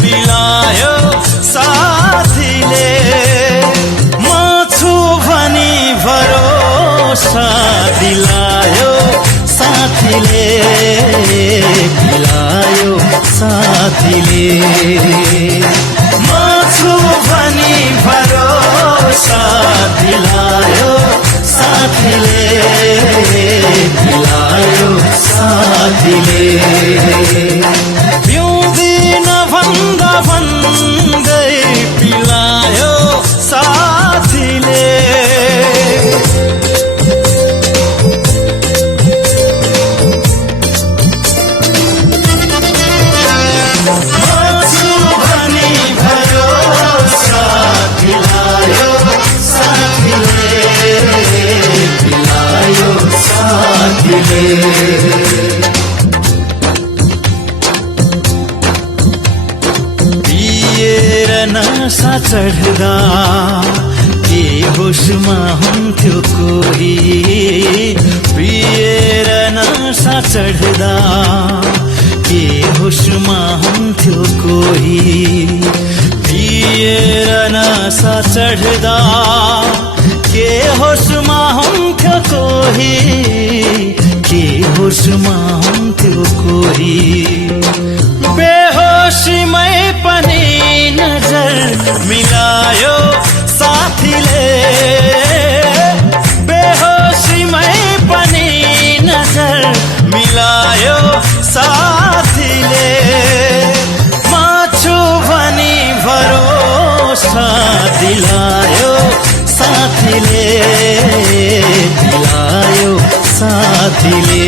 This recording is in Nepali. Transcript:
पिलायो साथीले म छु भनी भरोसा दिलायो साथीले पिलायो साथीले म छु भनी भरोसा दिलायो साथीले पिलायो साथीले पिउँदिन भन्दा भन्दै पिलायो साथीले पिएर नशा चढ्दा के होसमा हुन्थ्यो कोही पिएर नशा चढ्दा के होसमा हुन्थ्यो कोही पिएर नशा चढ्दा के होसमा हुन्थ्यो कोही के होसमा हुन्थ्यो कोही बेहोसीमै पनि नजर मिलायो साथीले बेहोसीमै पनि नजर मिलायो साथीले म छु भनी भरोसा दिलायो साथीले दिलायो साथीले